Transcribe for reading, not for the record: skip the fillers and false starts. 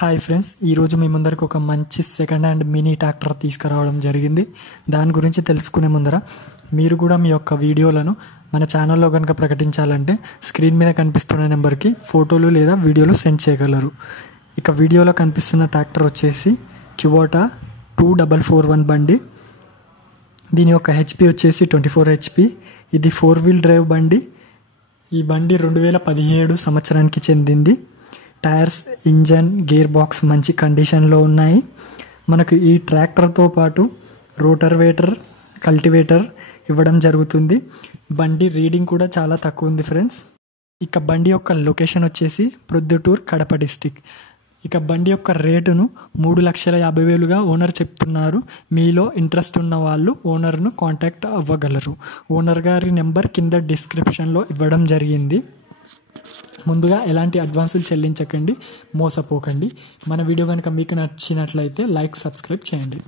Hi friends, ఈరోజు మీ ముందరకు ఒక మంచి సెకండ్ హ్యాండ్ మినీ ట్రాక్టర్ తీసుకురావడం జరిగింది. దాని గురించి తెలుసుకునే ముందర మీరు కూడా మీ యొక్క వీడియోలను మన ఛానల్లో కనుక ప్రకటించాలంటే స్క్రీన్ మీద కనిపిస్తున్న నెంబర్కి ఫోటోలు లేదా వీడియోలు సెండ్ చేయగలరు. ఇక వీడియోలో కనిపిస్తున్న ట్రాక్టర్ వచ్చేసి క్యూబోటా 2441 బండి. దీని యొక్క హెచ్పి వచ్చేసి 24 హెచ్పి. ఇది 4 వీల్ డ్రైవ్ బండి. ఈ బండి 2017 సంవత్సరానికి చెందింది. టైర్స్, ఇంజన్, గేర్ బాక్స్ మంచి కండిషన్లో ఉన్నాయి. మనకు ఈ ట్రాక్టర్తో పాటు రోటర్వేటర్, కల్టివేటర్ ఇవ్వడం జరుగుతుంది. బండి రీడింగ్ కూడా చాలా తక్కువ ఉంది ఫ్రెండ్స్. ఇక బండి యొక్క లొకేషన్ వచ్చేసి ప్రొద్దుటూర్, కడప డిస్టిక్. ఇక బండి యొక్క రేటును 3,50,000గా ఓనర్ చెప్తున్నారు. మీలో ఇంట్రెస్ట్ ఉన్న వాళ్ళు ఓనర్ను కాంటాక్ట్ అవ్వగలరు. ఓనర్ గారి నెంబర్ కింద డిస్క్రిప్షన్లో ఇవ్వడం జరిగింది. ముందుగా ఎలాంటి అడ్వాన్సులు చెల్లించకండి, మోసపోకండి. మన వీడియో కనుక మీకు నచ్చినట్లయితే లైక్, సబ్స్క్రైబ్ చేయండి.